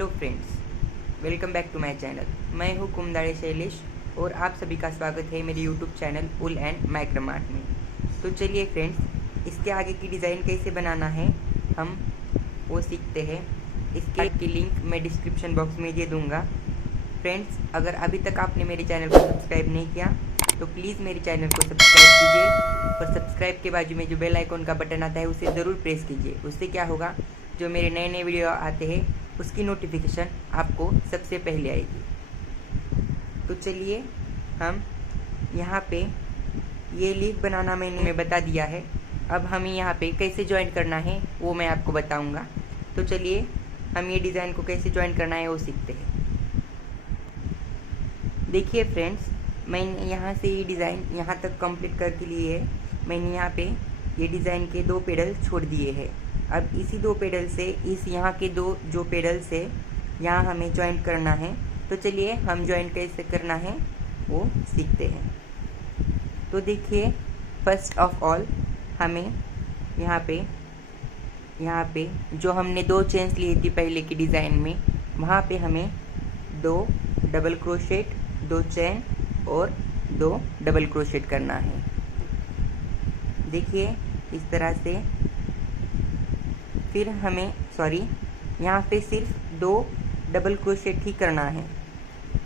Hello friends, welcome back to my channel. मैं हूँ कुमदाड़े शैलेश और आप सभी का स्वागत है मेरे यूट्यूब चैनल वूल एंड माइक्रोमार्ट में। तो चलिए फ्रेंड्स, इसके आगे की डिज़ाइन कैसे बनाना है हम वो सीखते हैं। इसके की लिंक मैं डिस्क्रिप्शन बॉक्स में दे दूँगा। फ्रेंड्स, अगर अभी तक आपने मेरे चैनल को सब्सक्राइब नहीं किया तो प्लीज़ मेरे चैनल को सब्सक्राइब कीजिए और सब्सक्राइब के बाजू में जो बेल आइकॉन का बटन आता है उसे ज़रूर प्रेस कीजिए। उससे क्या होगा, जो मेरे नए नए वीडियो आते हैं उसकी नोटिफिकेशन आपको सबसे पहले आएगी। तो चलिए, हम यहाँ पे ये लीफ बनाना मैंने बता दिया है। अब हमें यहाँ पे कैसे ज्वाइन करना है वो मैं आपको बताऊँगा। तो चलिए, हम ये डिज़ाइन को कैसे ज्वाइन करना है वो सीखते हैं। देखिए फ्रेंड्स, मैंने यहाँ से ये डिज़ाइन यहाँ तक कंप्लीट करके लिए है। मैंने यहाँ पे ये डिज़ाइन के 2 पेडल छोड़ दिए हैं। अब इसी 2 पेडल से इस यहाँ के 2 जो पेडल से यहाँ हमें ज्वाइंट करना है। तो चलिए, हम ज्वाइंट कैसे करना है वो सीखते हैं। तो देखिए, फर्स्ट ऑफ ऑल हमें यहाँ पे जो हमने 2 चेन्स लिए थी पहले की डिज़ाइन में, वहाँ पे हमें 2 डबल क्रोशेट, 2 चेन और 2 डबल क्रोशेट करना है। देखिए इस तरह से। फिर हमें यहाँ पे सिर्फ 2 डबल क्रोशेट ही करना है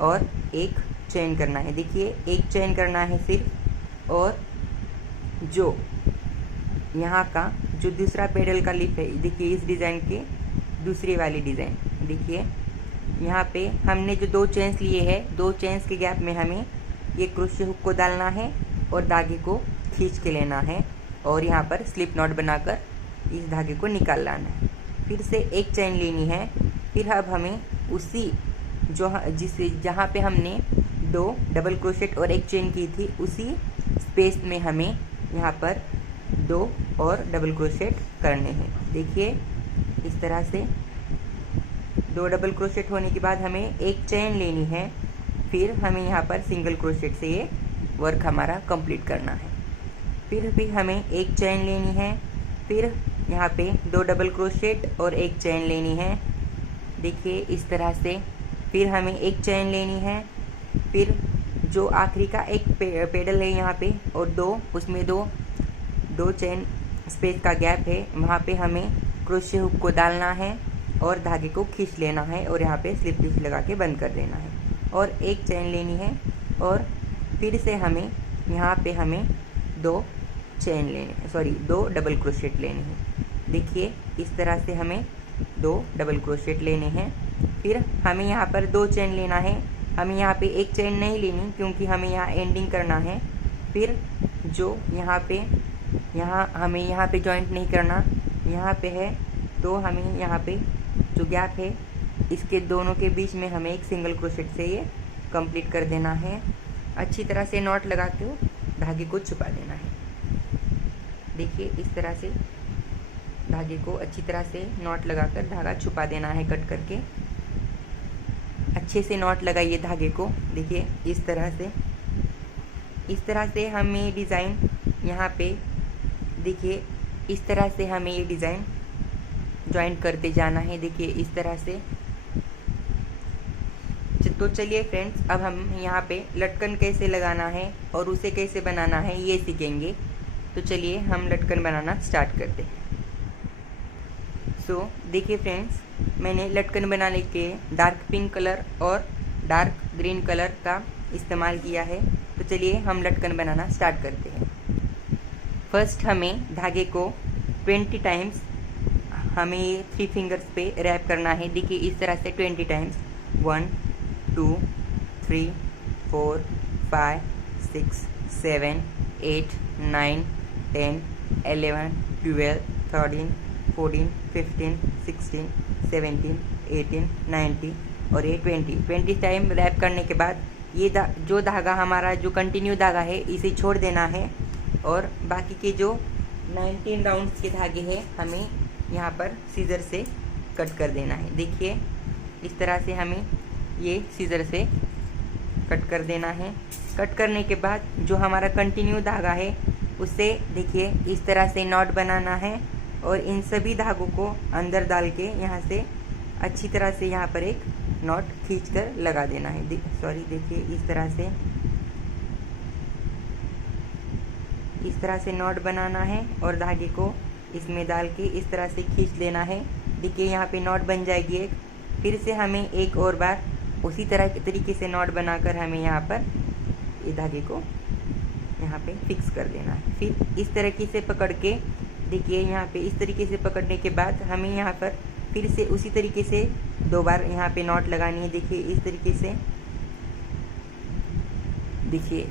और 1 चेन करना है। देखिए 1 चेन करना है सिर्फ। और जो यहाँ का जो दूसरा पेडल का लीफ है, देखिए इस डिज़ाइन के दूसरी वाली डिज़ाइन, देखिए यहाँ पे हमने जो 2 चेन्स लिए हैं, 2 चेन्स के गैप में हमें ये क्रोशे हुक को डालना है और धागे को खींच के लेना है और यहाँ पर स्लिप नॉट बनाकर इस धागे को निकाल लाना है। फिर से 1 चेन लेनी है। फिर अब हमें उसी जहाँ पे हमने 2 डबल क्रोशेट और 1 चेन की थी, उसी स्पेस में हमें यहाँ पर 2 और डबल क्रोशेट करने हैं। देखिए इस तरह से 2 डबल क्रोशेट होने के बाद हमें 1 चेन लेनी है। फिर हमें यहाँ पर सिंगल क्रोशेट से ये वर्क हमारा कंप्लीट करना है। फिर भी हमें 1 चेन लेनी है। फिर यहाँ पे 2 डबल क्रोशेट और 1 चेन लेनी है। देखिए इस तरह से। फिर हमें 1 चेन लेनी है। फिर जो आखिरी का एक पेडल है यहाँ पे और 2 उसमें 2 चेन स्पेस का गैप है, वहाँ पे हमें क्रोशे हुक को डालना है और धागे को खींच लेना है और यहाँ पे स्लिप स्टिच लगा के बंद कर देना है और 1 चेन लेनी है। और फिर से हमें यहाँ पे हमें 2 डबल क्रोशेट लेने हैं। देखिए इस तरह से हमें 2 डबल क्रोशेट लेने हैं। फिर हमें यहाँ पर 2 चेन लेना है। हमें यहाँ पे 1 चेन नहीं लेनी क्योंकि हमें यहाँ एंडिंग करना है। फिर जो हमें यहाँ पे जॉइंट नहीं करना, यहाँ पे है, तो हमें यहाँ पे जो गैप है इसके दोनों के बीच में हमें एक सिंगल क्रोशेट से ये कंप्लीट कर देना है। अच्छी तरह से नॉट लगा के धागे को छुपा देना है। देखिए इस तरह से धागे को अच्छी तरह से नॉट लगाकर धागा छुपा देना है। कट करके अच्छे से नॉट लगाइए धागे को। देखिए इस तरह से हमें ये डिज़ाइन यहाँ पे, देखिए इस तरह से हमें ये डिज़ाइन ज्वाइंट करते जाना है। देखिए इस तरह से। तो चलिए फ्रेंड्स, अब हम यहाँ पे लटकन कैसे लगाना है और उसे कैसे बनाना है ये सीखेंगे। तो चलिए हम लटकन बनाना स्टार्ट करते हैं। देखिए फ्रेंड्स, मैंने लटकन बनाने के डार्क पिंक कलर और डार्क ग्रीन कलर का इस्तेमाल किया है। तो चलिए हम लटकन बनाना स्टार्ट करते हैं। फर्स्ट हमें धागे को 20 टाइम्स हमें 3 फिंगर्स पे रैप करना है। देखिए इस तरह से 20 टाइम्स 1 2 3 4 5 6 7 8 9 10 11 12 13 14 15 16 17 18 19 और ये 20 टाइम रैप करने के बाद ये जो धागा हमारा जो कंटिन्यू धागा है इसे छोड़ देना है और बाकी के जो 19 राउंड्स के धागे हैं हमें यहाँ पर सीजर से कट कर देना है। देखिए इस तरह से हमें ये सीजर से कट कर देना है। कट करने के बाद जो हमारा कंटिन्यू धागा है उसे देखिए इस तरह से नॉट बनाना है और इन सभी धागों को अंदर डाल के यहाँ से अच्छी तरह से यहाँ पर एक नॉट खींचकर लगा देना है। देखिए इस तरह से नॉट बनाना है और धागे को इसमें डाल के इस तरह से खींच लेना है। देखिए यहाँ पे नॉट बन जाएगी एक। फिर से हमें एक और बार उसी तरह के तरीके से नॉट बनाकर हमें यहाँ पर ये धागे को यहाँ पे फिक्स कर देना है। फिर इस तरीके से पकड़ के देखिए यहाँ पे इस तरीके से पकड़ने के बाद हमें यहाँ पर फिर से उसी तरीके से 2 बार यहाँ पे नॉट लगानी है। देखिए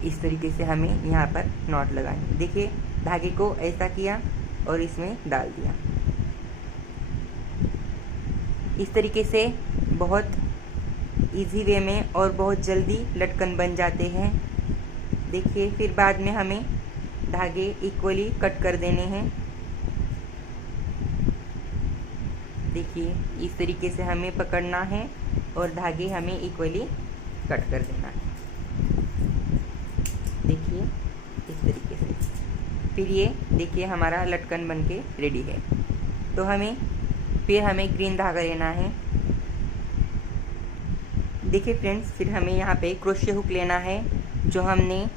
इस तरीके से हमें यहाँ पर नॉट लगानी है। देखिए धागे को ऐसा किया और इसमें डाल दिया। इस तरीके से बहुत इजी वे में और बहुत जल्दी लटकन बन जाते हैं। देखिए फिर बाद में हमें धागे इक्वली कट कर देने हैं। देखिए इस तरीके से हमें पकड़ना है और धागे हमें इक्वली कट कर देना है। देखिए इस तरीके से। फिर ये देखिए हमारा लटकन बनके रेडी है। तो फिर हमें ग्रीन धागा लेना है। देखिए फ्रेंड्स, फिर हमें यहाँ पे क्रोशे हुक लेना है। जो हमने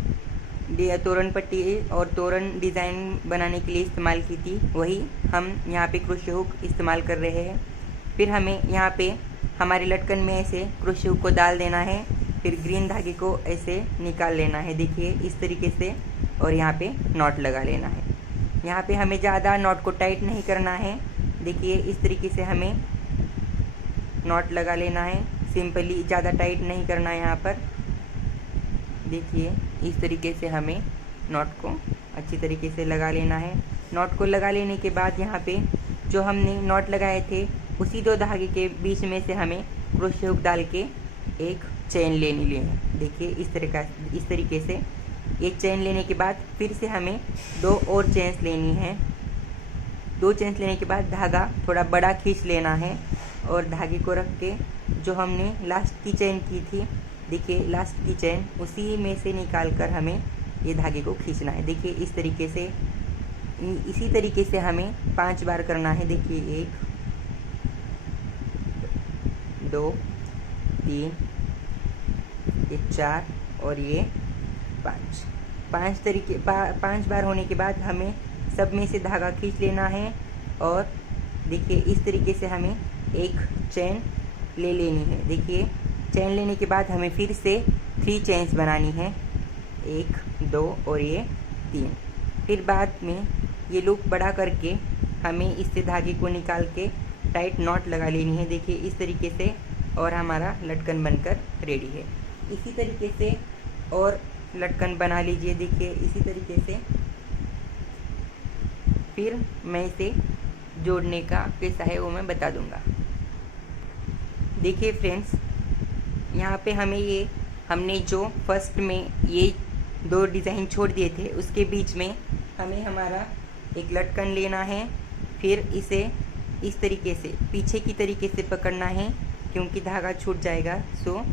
तोरण पट्टी और तोरण डिज़ाइन बनाने के लिए इस्तेमाल की थी, वही हम यहाँ पे क्रोशे हुक इस्तेमाल कर रहे हैं। फिर हमें यहाँ पे हमारे लटकन में ऐसे क्रोशे हुक को डाल देना है। फिर ग्रीन धागे को ऐसे निकाल लेना है। देखिए इस तरीके से, और यहाँ पे नॉट लगा लेना है। यहाँ पे हमें ज़्यादा नॉट को टाइट नहीं करना है। देखिए इस तरीके से हमें नॉट लगा लेना है। सिंपली, ज़्यादा टाइट नहीं करना है यहाँ पर। देखिए इस तरीके से हमें नॉट को अच्छी तरीके से लगा लेना है। नॉट को लगा लेने के बाद यहाँ पे जो हमने नॉट लगाए थे उसी 2 धागे के बीच में से हमें क्रोशे हुक डाल के एक चेन लेनी है। देखिए इस तरीके से एक चेन लेने के बाद फिर से हमें 2 और चेन्स लेनी है। 2 चेन्स लेने के बाद धागा थोड़ा बड़ा खींच लेना है और धागे को रख के जो हमने लास्ट की चेन की थी, देखिए लास्ट की चेन उसी में से निकाल कर हमें ये धागे को खींचना है। देखिए इसी तरीके से हमें 5 बार करना है। देखिए 1 2 3 ये 4 और ये 5। 5 बार होने के बाद हमें सब में से धागा खींच लेना है और देखिए इस तरीके से हमें एक चेन ले लेनी है। देखिए चेन लेने के बाद हमें फिर से 3 चेन्स बनानी है, 1 2 और ये 3। फिर बाद में ये लूप बड़ा करके हमें इससे धागे को निकाल के टाइट नॉट लगा लेनी है। देखिए इस तरीके से, और हमारा लटकन बनकर रेडी है। इसी तरीके से और लटकन बना लीजिए। देखिए इसी तरीके से फिर मैं इसे जोड़ने का कैसा है वो मैं बता दूंगा। देखिए फ्रेंड्स, यहाँ पे हमने जो फर्स्ट में ये 2 डिज़ाइन छोड़ दिए थे उसके बीच में हमें हमारा एक लटकन लेना है। फिर इसे इस तरीके से पीछे की तरीके से पकड़ना है क्योंकि धागा छूट जाएगा। सो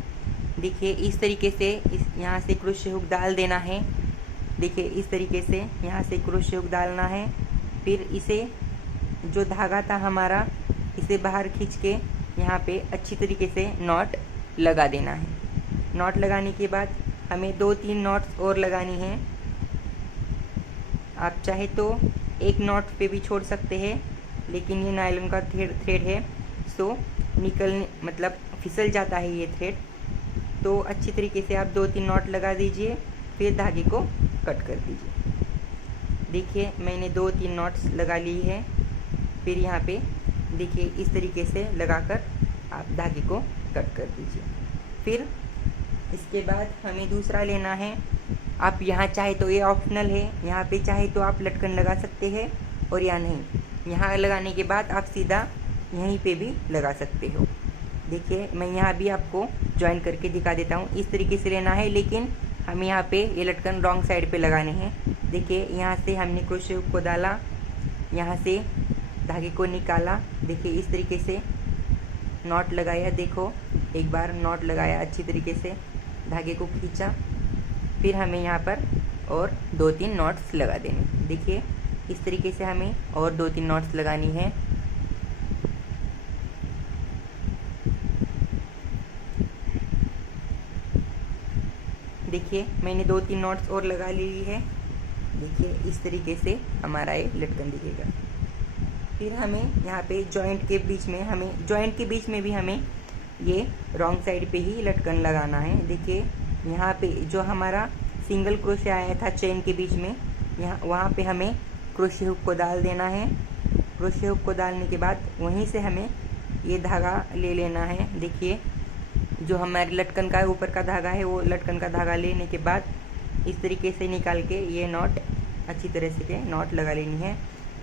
देखिए इस तरीके से यहाँ से क्रोशे हुक डाल देना है। देखिए इस तरीके से यहाँ से क्रोशे हुक डालना है। फिर इसे जो धागा था हमारा, इसे बाहर खींच के यहाँ पे अच्छी तरीके से नॉट लगा देना है। नॉट लगाने के बाद हमें 2-3 नॉट्स और लगानी है। आप चाहे तो एक नॉट पे भी छोड़ सकते हैं, लेकिन ये नायलॉन का थ्रेड है, सो मतलब फिसल जाता है ये थ्रेड। तो अच्छी तरीके से आप 2-3 नॉट लगा दीजिए, फिर धागे को कट कर दीजिए। देखिए मैंने 2-3 नॉट्स लगा ली है। फिर यहाँ पे देखिए इस तरीके से लगाकर आप धागे को कट कर दीजिए। फिर इसके बाद हमें दूसरा लेना है। आप यहाँ चाहे तो, ये ऑप्शनल है, यहाँ पे चाहे तो आप लटकन लगा सकते हैं और या नहीं। यहाँ लगाने के बाद आप सीधा यहीं पे भी लगा सकते हो। देखिए मैं यहाँ भी आपको ज्वाइन करके दिखा देता हूँ। इस तरीके से लेना है, लेकिन हम यहाँ पे ये लटकन रॉन्ग साइड पे लगाने हैं। देखिए यहाँ से हमने क्रोशे हुक को डाला, यहाँ से धागे को निकाला। देखिए इस तरीके से नॉट लगाया। देखो एक बार नॉट लगाया, अच्छी तरीके से धागे को खींचा। फिर हमें यहाँ पर और 2-3 नॉट्स लगा देने। देखिए इस तरीके से हमें और 2-3 नॉट्स लगानी है। देखिए मैंने 2-3 नॉट्स और लगा ली है। देखिए इस तरीके से हमारा ये लटकन दिखेगा। फिर हमें यहाँ पे जॉइंट के बीच में भी हमें ये रॉन्ग साइड पे ही लटकन लगाना है। देखिए यहाँ पे जो हमारा सिंगल क्रोशे आया था चेन के बीच में, वहाँ पे हमें क्रोशे हुक को डाल देना है। क्रोशे हुक को डालने के बाद वहीं से हमें ये धागा ले लेना है। देखिए जो हमारे लटकन का ऊपर का धागा है, वो लटकन का धागा लेने के बाद इस तरीके से निकाल के ये नॉट अच्छी तरह से नॉट लगा लेनी है।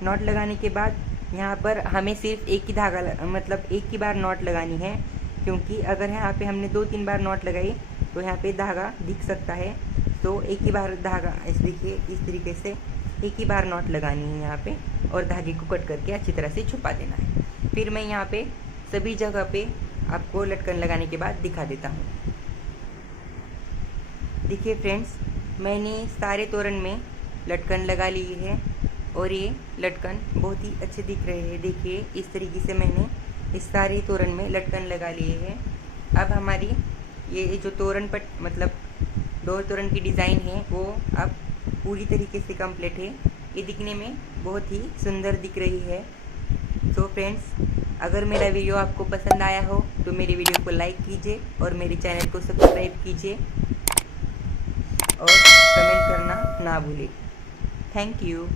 नॉट लगाने के बाद यहाँ पर हमें सिर्फ एक ही बार नॉट लगानी है, क्योंकि अगर यहाँ पे हमने 2-3 बार नॉट लगाई तो यहाँ पे धागा दिख सकता है। तो एक ही बार धागा देखिए इस तरीके से एक ही बार नॉट लगानी है यहाँ पे, और धागे को कट करके अच्छी तरह से छुपा देना है। फिर मैं यहाँ पे सभी जगह पे आपको लटकन लगाने के बाद दिखा देता हूँ। देखिए फ्रेंड्स, मैंने सारे तोरण में लटकन लगा ली है और ये लटकन बहुत ही अच्छे दिख रहे हैं। देखिए इस तरीके से मैंने इस सारे तोरण में लटकन लगा लिए हैं। अब हमारी ये जो तोरण डोर तोरण की डिज़ाइन है वो अब पूरी तरीके से कंप्लीट है। ये दिखने में बहुत ही सुंदर दिख रही है। तो फ्रेंड्स, अगर मेरा वीडियो आपको पसंद आया हो तो मेरे वीडियो को लाइक कीजिए और मेरे चैनल को सब्सक्राइब कीजिए और कमेंट करना ना भूलें। Thank you.